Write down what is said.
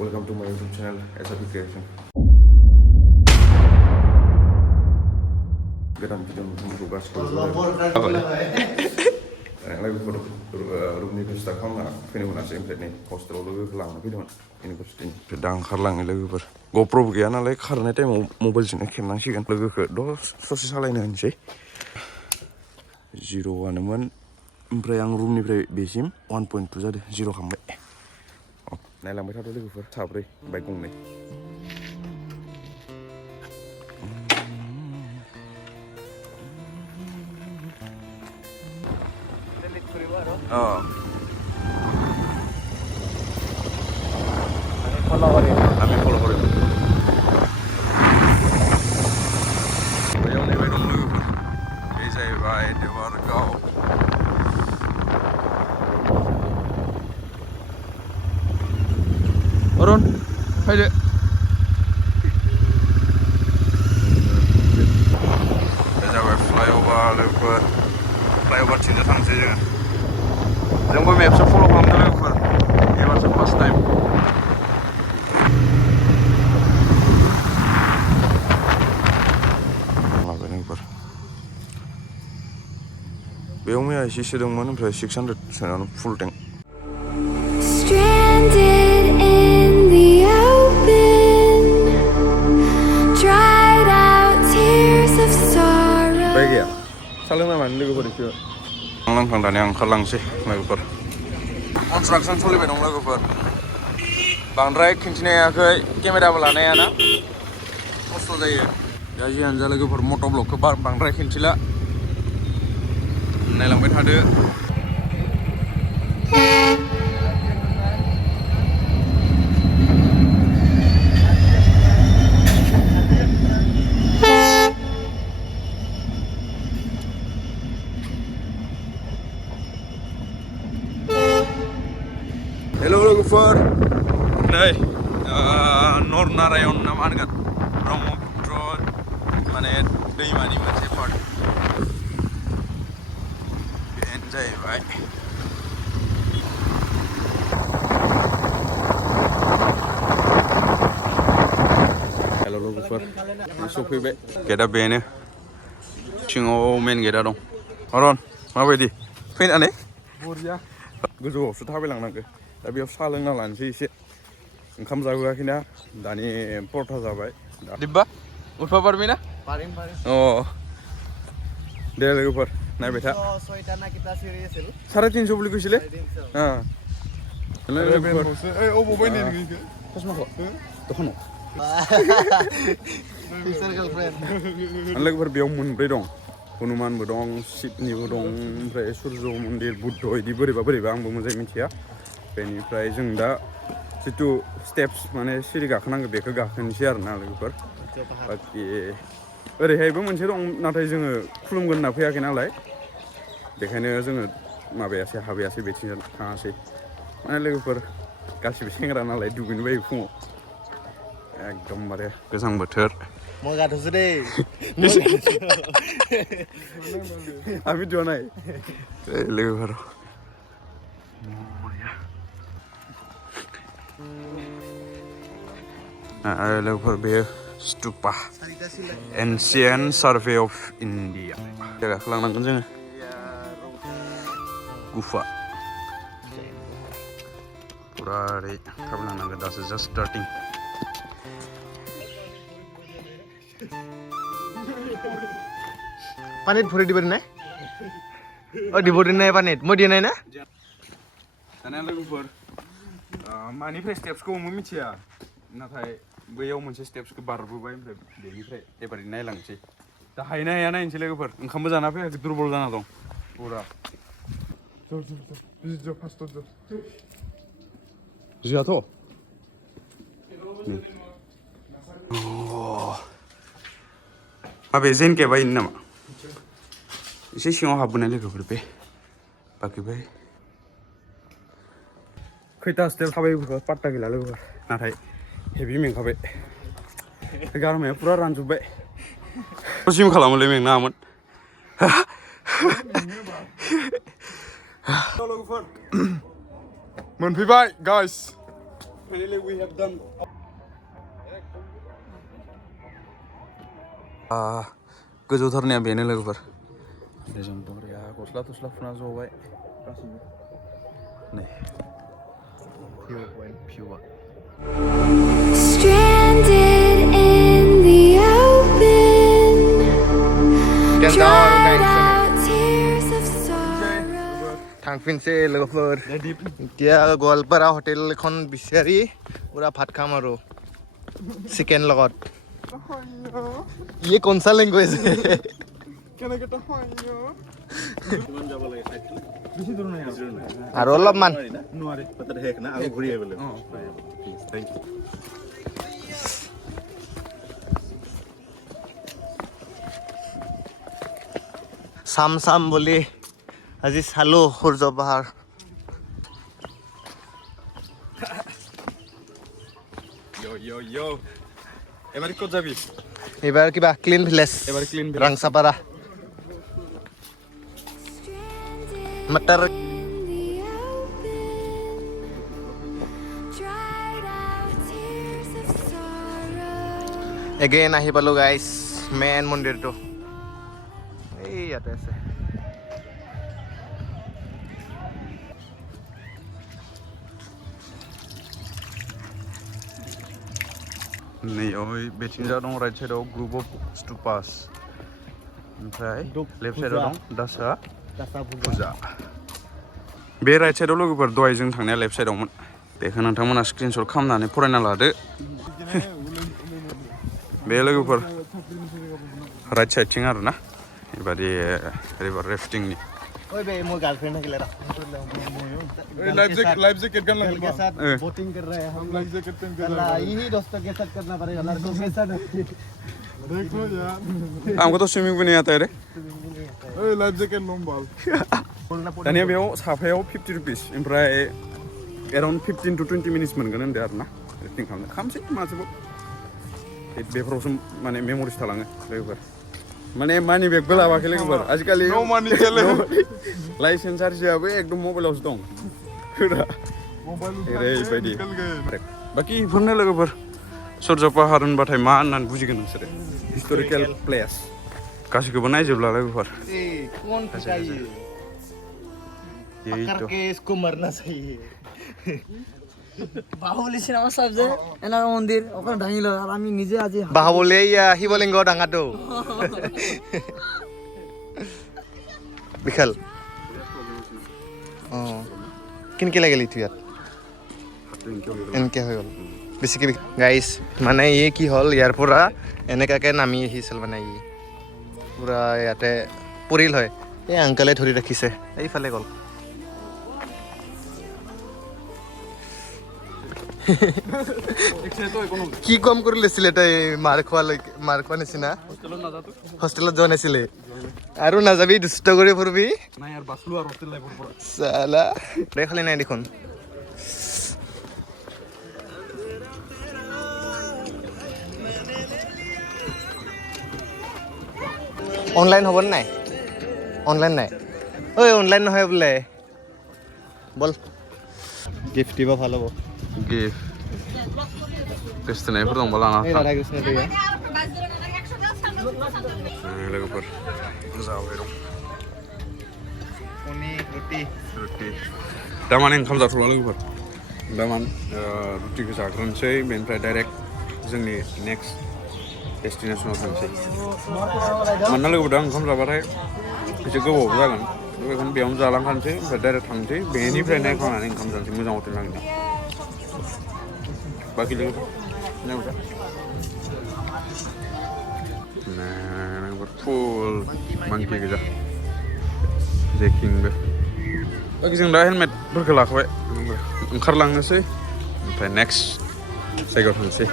Welcome to my YouTube channel, SURYA. Goदान भिडिअ नोंथांमोनखौ गासिखौबो रुमनिफ्राय स्टार्ट खालामना फैनो मोनासै ओमफ्राय नै हस्टेलाव लोगोखौ लांना फैदोंमोन इउनिभारसिटिनि दा ओंखारलाङो लोगोफोर ग'प्र'बो गैया नालाय खारनाय टाइमाव मबाइलजोंनो खेबनांसिगोन लोगोखौ ससे सालायनो होनोसै 0-आनोमोन ओमफ्राय आं रुमनिफ्राय बेसिम 1.2 जादों 0 खालामबाय नायलांबाय थादो लोगोफोर साब्रै बाइक गंनै আমি ফলো করি बैयाव नेबाय दं लोगोफोर बे जाहैबाय देबारगाव अरुण फैदो बे जाबाय फ्लाइअभार लोगोफोर फ्लाइअभारथिंजों थांसै जोंबो मेपसो फल' खालामदों लोगोफोर एबारसो फार्स्ट टाइम बेयाव मैया एसे सोदोंमोन ओमफ्राय 600 सोनानै full tank Stranded in the open, dried out tears of sorrow. बाय गैया सा लोंना मानो लोगोफोर एसे लांखां दानिया ओंखारलांसै लोगोफोर कनस्ट्राक्सन सोलिबाय दं लोगोफोर बांद्राय खिन्थिनो हायाखै केमेराबो लानो हायाना खस्थ' जायो दा जियानो जा लोगोफोर मट' ब्लगखौ बांद्राय खिन्थिला नायलांबाय थादो हेल' लोगोफोर नै नरनारायण ना मा होनगोन ब्रह्मपुत्र माने दैमानि मोनसे पार्ट बेनो जाहैबाय हेल' लोगोफोर सफैबाय गेटआ बेनो सिङाव मेन गेटआ दं अरन माबायदि फैनानै बरिया गोजौआवसो थाबायलांनांगौ दा बेयाव साहा लोंना लानोसै एसे ओंखाम जाबोआखैना दानि परथा जाबाय दिब्बा उठबा पारबिना अ दे लोगोफोर नायबाय था 350 বুলি কৈছিলে लोगोफोर बेयाव मोनब्रै दं हनुमानबो दं शिबनिबो दं ओमफ्राय सुर्य मन्दिर बुद्ध बिदि बोरैबा आंबो मोजाङै मिथिया बेनिफ्राय जों दा जिथु स्टेप्स माने सिरि गाखोनांगौ बेखौ गाखोनोसै आरोना लोगोफोर बाखि ओरैहायबो मोनसे दं नाथाय जोङो खुलुमगोन होनना फैयाखै नालाय बेखायनो जोङो माबायासै हाबैयासै बेथिं थाङासै माने लोगोफोर गासिबो सेंग्रा नालाय दुगैनो बायो फुङाव एकदमबारे गोजां बोथोर मगाथ'सो दे आं भिडिअ नाय लोगोफोर लोगोफोर बेयो स्तुपा एनसियेन्ट सार्भे अफ इन्डिया जायगाखौ लांनांगोन जोङो गुफा पुरा ओरै थाबायलांनांगोन दासो जास्ट स्टार्टिं पानीत भरे दिबोर नाय दिबोर नाय पानीत मोदी नाय ना दानिया लोगोफोर मानिफ्राय स्टेप्सखौ हमो मिथिया नाथाय बैयाव मोनसे स्टेप्सखौ बारबोबाय ओमफ्राय बेनिफ्राय एबारै नायलांसै दा हायोना हाया नायनोसै लोगोफोर ओंखामबो जाना फैयाखै दुरबल जाना दं पुरा जियाथ' माबे जेनके बायनो नामा एसे सिङाव हाबबोनाय लोगोफोर बे बाखि बै खैथा स्टेप थाबायबोखौ पात्ता गैला लोगोफोर नाथाय हेभि मेंखाबाय गारमाया पुरा रानजोब्बाय जिम खालामोलै मेंनाङामोन मोनफैबाय guys Finally we have done. गोजौथारनिया बेनो लोगोफोर जों बरिया गस्ला थस्ला फुना जबाय गासिबो नै Stranded in the open, dried out tears of sorrow. थांफिनसै लोगोफोर এতিয়া গোৱালপাৰা হোটেল এখন বিচাৰি পুৰা ভাত খাম আৰু চিকেন লগত ये कौन सा लैंग्वेज है আৰু অলপমান চাম চাম বুলি আজি চালো সূৰ্য পাহাৰ Yo. এবাৰ ক'ত যাবি এইবাৰ কিবা ক্লিন ভিলেজ এবাৰ clean Rangchapara motor In the open, dried out tears of sorrow. Again আহি পালো গাইছ মেইন মন্দিৰটো এই ইয়াতে আছে नै ओइ बेथिंजा दं राइट साइडआव ग्रुप अफ स्टुपास ओमफ्राय लेफ्ट साइडआव दं दासा फुजा बे राइट साइडआव लोगोफोर दहाय जों थांनाया लेफ्ट साइडआवमोन बेखौ नोंथांमोना स्क्रिनशट खालामनानै फरायना लादो बे लोगोफोर राइट साइडथिं आरोना बेबादि रिभार रेफ्टिंनि ओए बे मोर गर्लफ्रेंड है केलेरा लाइफ जैकेट गान के साथ बोटिंग कर रहे हैं हम लाइफ जैकेट पहन के यही दोस्तों के साथ करना पड़ेगा लड़कों के साथ देखो यार हमको तो स्विमिंग भी नहीं आता है रे ओए लाइफ जैकेट लंबाल दानिया बेयाव साफायाव 50 रुपीस ओमफ्राय एराउन्ड 15 to 20 मिनिट्स मोनगोन होनदो आरोना रेफ्टिं खालामनो खामसै मासेबो बेफोरावसो माने मेमरिस थालाङो लोगोफोर माने मानि बेगबो लाबाखै लोगोफोर आजिखालि नो मानि चले लाइसेन्स आरसियाबो एकदम मबाइलावसो दं ओरैबायदि बाखि इफोरनो लोगोफोर सुर्य पाहार होनबाथाय मा होननानै बुजिगोन नोंसोरो हिस्टरिकेल प्लेस गासैखौबो नायजोबला लोगोफोर कौन चाहिए पकड़ के इसको मरना चाहिए বাহুবলী সিনেমা চাব যে এনেকা মন্দিৰ অকল দাঙি লয় আৰু আমি নিজে আজি বাহুবলী ইয়া শিৱলিংগ ডাঙাটো বিশাল কেনেকৈ লাগিল এইটো ইয়াত এনেকৈ হৈ গ'ল বেছিকৈ গাইছ মানে ই কি হ'ল ইয়াৰ পৰা এনেকুৱাকৈ নামি আহিছিল মানে ই পূৰা ইয়াতে পৰিল হয় এই আংকলে ধৰি ৰাখিছে এইফালে গ'ল কি কম কৰি লৈছিলে তাই মাৰ খোৱা নিচিনা হোষ্টেলত যোৱা নাছিলে আৰু নাযাবি দুষ্ট কৰি ফুৰিবি চালা খালি নাই দেখোন অনলাইন হ'ব নাই অনলাইন নাই ঐ অনলাইন নহয় বোলে বল গিফ্ট দিব ভাল হ'ব गिफ्ट गोसथोनायफोर दंबा लाना राधा कृष्ण दैया लोगोफोर जाबाय दं अनेक रुटि दामाने ओंखाम जाथ'ला लोगोफोर दामान रुटिखौ जाग्रोनोसै बेनिफ्राय डाइरेक्ट जोंनि नेक्स्ट डेस्टिनेसनाव थांसै मानोना लोगोफोर दा ओंखाम जाबाथाय एसे गोबावबो जागोन बेखायनो बेयावनो जालांखानोसै ओमफ्राय डाइरेक्ट थांसै बेनिफ्राय नायखांनानै ओंखाम जानोसै मोजां हटेल नागिरना बाकी लोगोफोर नायबा फुल मांकि गोजा जेकिंबो बाकी जों दा हेलमेटफोरखौ लाखाबाय ओंखारलांनोसै ओमफ्राय नेक्स्ट जायगायाव थांसै